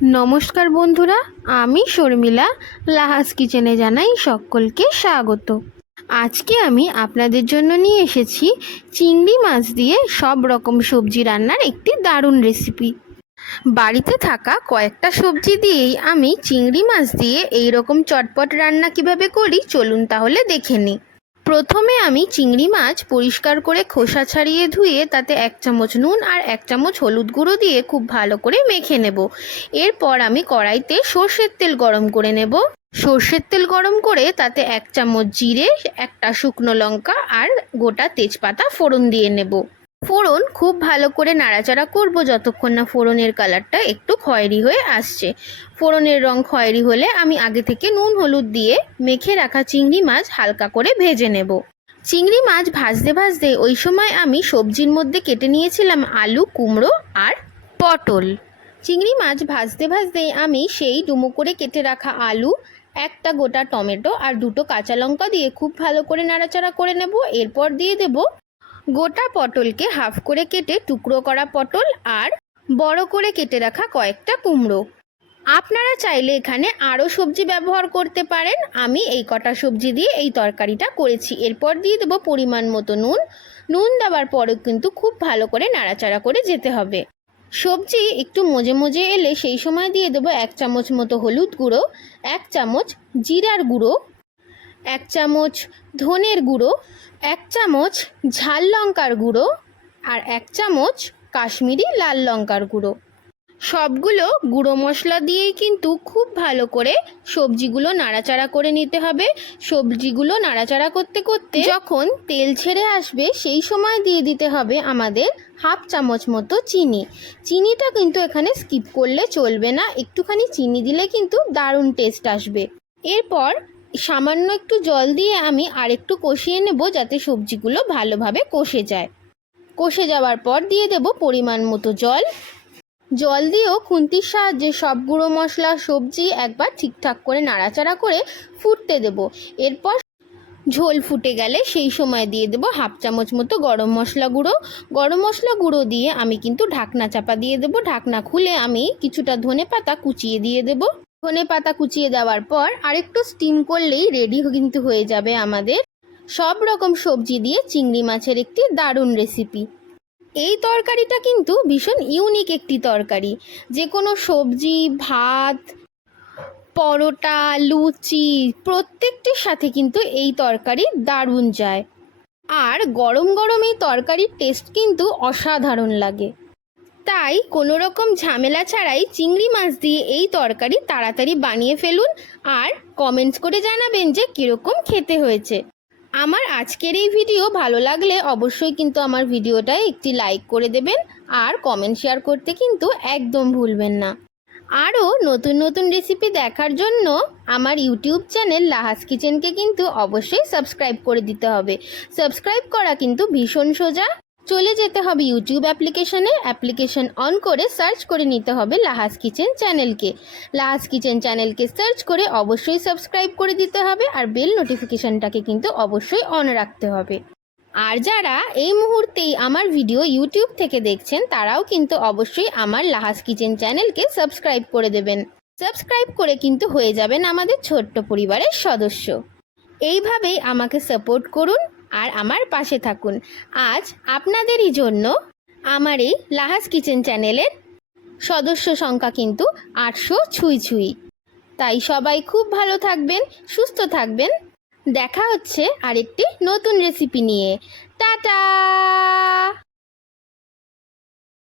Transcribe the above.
নমস্কার বন্ধুরা, আমি শর্মিলা, লাহাস কিচেনে জানাই সকলকে স্বাগত। আজকে আমি আপনাদের জন্য নিয়ে এসেছি চিংড়ি মাছ দিয়ে সব রকম সবজি রান্নার একটি দারুণ রেসিপি। বাড়িতে থাকা কয়েকটা সবজি দিয়েই আমি চিংড়ি মাছ দিয়ে এই রকম চটপট রান্না কীভাবে করি চলুন তাহলে দেখে নিই। প্রথমে আমি চিংড়ি মাছ পরিষ্কার করে খোসা ছাড়িয়ে ধুয়ে তাতে এক চামচ নুন আর এক চামচ হলুদ গুঁড়ো দিয়ে খুব ভালো করে মেখে নেব। এরপর আমি কড়াইতে সর্ষের তেল গরম করে নেব। সর্ষের তেল গরম করে তাতে এক চামচ জিরে, একটা শুকনো লঙ্কা আর গোটা তেজপাতা ফোড়ন দিয়ে নেব। ফোড়ন খুব ভালো করে নাড়াচাড়া করব যতক্ষণ না ফোড়নের কালারটা একটু খয়েরি হয়ে আসছে। ফোড়নের রং খয়েরি হলে আমি আগে থেকে নুন, হলুদ দিয়ে মেখে রাখা চিংড়ি মাছ হালকা করে ভেজে নেব। চিংড়ি মাছ ভাজতে ভাজতে ওই সময় আমি সবজির মধ্যে কেটে নিয়েছিলাম আলু, কুমড়ো আর পটল। চিংড়ি মাছ ভাজতে ভাজতে আমি সেই ডুমো করে কেটে রাখা আলু, একটা গোটা টমেটো আর দুটো কাঁচা লঙ্কা দিয়ে খুব ভালো করে নাড়াচাড়া করে নেব। এরপর দিয়ে দেব গোটা পটলকে হাফ করে কেটে টুকরো করা পটল আর বড় করে কেটে রাখা কয়েকটা কুমড়ো। আপনারা চাইলে এখানে আরও সবজি ব্যবহার করতে পারেন। আমি এই কটা সবজি দিয়ে এই তরকারিটা করেছি। এরপর দিয়ে দেবো পরিমাণ মতো নুন। নুন দেওয়ার পরেও কিন্তু খুব ভালো করে নাড়াচাড়া করে যেতে হবে। সবজি একটু মজে মজে এলে সেই সময় দিয়ে দেবো এক চামচ মতো হলুদ গুঁড়ো, এক চামচ জিরার গুঁড়ো এক চামচ ধনের গুঁড়ো, এক চামচ ঝাল লঙ্কার গুঁড়ো আর এক চামচ কাশ্মীরি লাল লঙ্কার গুঁড়ো। সবগুলো গুঁড়ো মশলা দিয়েই কিন্তু খুব ভালো করে সবজিগুলো নাড়াচাড়া করে নিতে হবে। সবজিগুলো নাড়াচাড়া করতে করতে যখন তেল ছেড়ে আসবে, সেই সময় দিয়ে দিতে হবে আমাদের হাফ চামচ মতো চিনি। চিনিটা কিন্তু এখানে স্কিপ করলে চলবে না। একটুখানি চিনি দিলে কিন্তু দারুণ টেস্ট আসবে। এরপর সামান্য একটু জল দিয়ে আমি আরেকটু কষিয়ে নেব যাতে সবজিগুলো ভালোভাবে কষে যায়। কষে যাওয়ার পর দিয়ে দেব পরিমাণ মতো জল। জল দিয়েও খুন্তির সাহায্যে সব গুঁড়ো মশলা, সবজি একবার ঠিকঠাক করে নাড়াচাড়া করে ফুটতে দেব। এরপর ঝোল ফুটে গেলে সেই সময় দিয়ে দেবো হাফ চামচ মতো গরম মশলা গুঁড়ো। গরম মশলা গুঁড়ো দিয়ে আমি কিন্তু ঢাকনা চাপা দিয়ে দেবো। ঢাকনা খুলে আমি কিছুটা ধনে পাতা কুচিয়ে দিয়ে দেবো। ধনে পাতা কুচিয়ে দেওয়ার পর আরেকটু স্টিম করলেই রেডি কিন্তু হয়ে যাবে আমাদের সব রকম সবজি দিয়ে চিংড়ি মাছের একটি দারুণ রেসিপি এই তরকারিটা কিন্তু ভীষণ ইউনিক একটি তরকারি। যে কোনো সবজি, ভাত, পরোটা, লুচি, প্রত্যেকটির সাথে কিন্তু এই তরকারি দারুণ যায়। আর গরম গরম এই তরকারির টেস্ট কিন্তু অসাধারণ লাগে। তাই কোনো রকম ঝামেলা ছাড়াই চিংড়ি মাছ দিয়ে এই তরকারি তাড়াতাড়ি বানিয়ে ফেলুন আর কমেন্টস করে জানাবেন যে কীরকম খেতে হয়েছে। আমার আজকের এই ভিডিও ভালো লাগলে অবশ্যই কিন্তু আমার ভিডিওটায় একটি লাইক করে দেবেন আর কমেন্ট শেয়ার করতে কিন্তু একদম ভুলবেন না। আরও নতুন নতুন রেসিপি দেখার জন্য আমার ইউটিউব চ্যানেল লাহাস কিচেনকে কিন্তু অবশ্যই সাবস্ক্রাইব করে দিতে হবে। সাবস্ক্রাইব করা কিন্তু ভীষণ সোজা। চলে যেতে হবে ইউটিউব অ্যাপ্লিকেশনে। অ্যাপ্লিকেশন অন করে সার্চ করে নিতে হবে লাহাস কিচেন চ্যানেলকে। লাহাস কিচেন চ্যানেলকে সার্চ করে অবশ্যই সাবস্ক্রাইব করে দিতে হবে আর বেল নোটিফিকেশানটাকে কিন্তু অবশ্যই অন রাখতে হবে। আর যারা এই মুহূর্তেই আমার ভিডিও ইউটিউব থেকে দেখছেন, তারাও কিন্তু অবশ্যই আমার লাহাস কিচেন চ্যানেলকে সাবস্ক্রাইব করে দেবেন। সাবস্ক্রাইব করে কিন্তু হয়ে যাবেন আমাদের ছোট্ট পরিবারের সদস্য। এইভাবেই আমাকে সাপোর্ট করুন। আর আমার পাশে থাকুন। আজ আপনাদেরই জন্য আমার এই লাহাজ কিচেন চ্যানেলের সদস্য সংখ্যা কিন্তু আটশো ছুঁই ছুঁই। তাই সবাই খুব ভালো থাকবেন, সুস্থ থাকবেন। দেখা হচ্ছে আরেকটি নতুন রেসিপি নিয়ে। টাটা!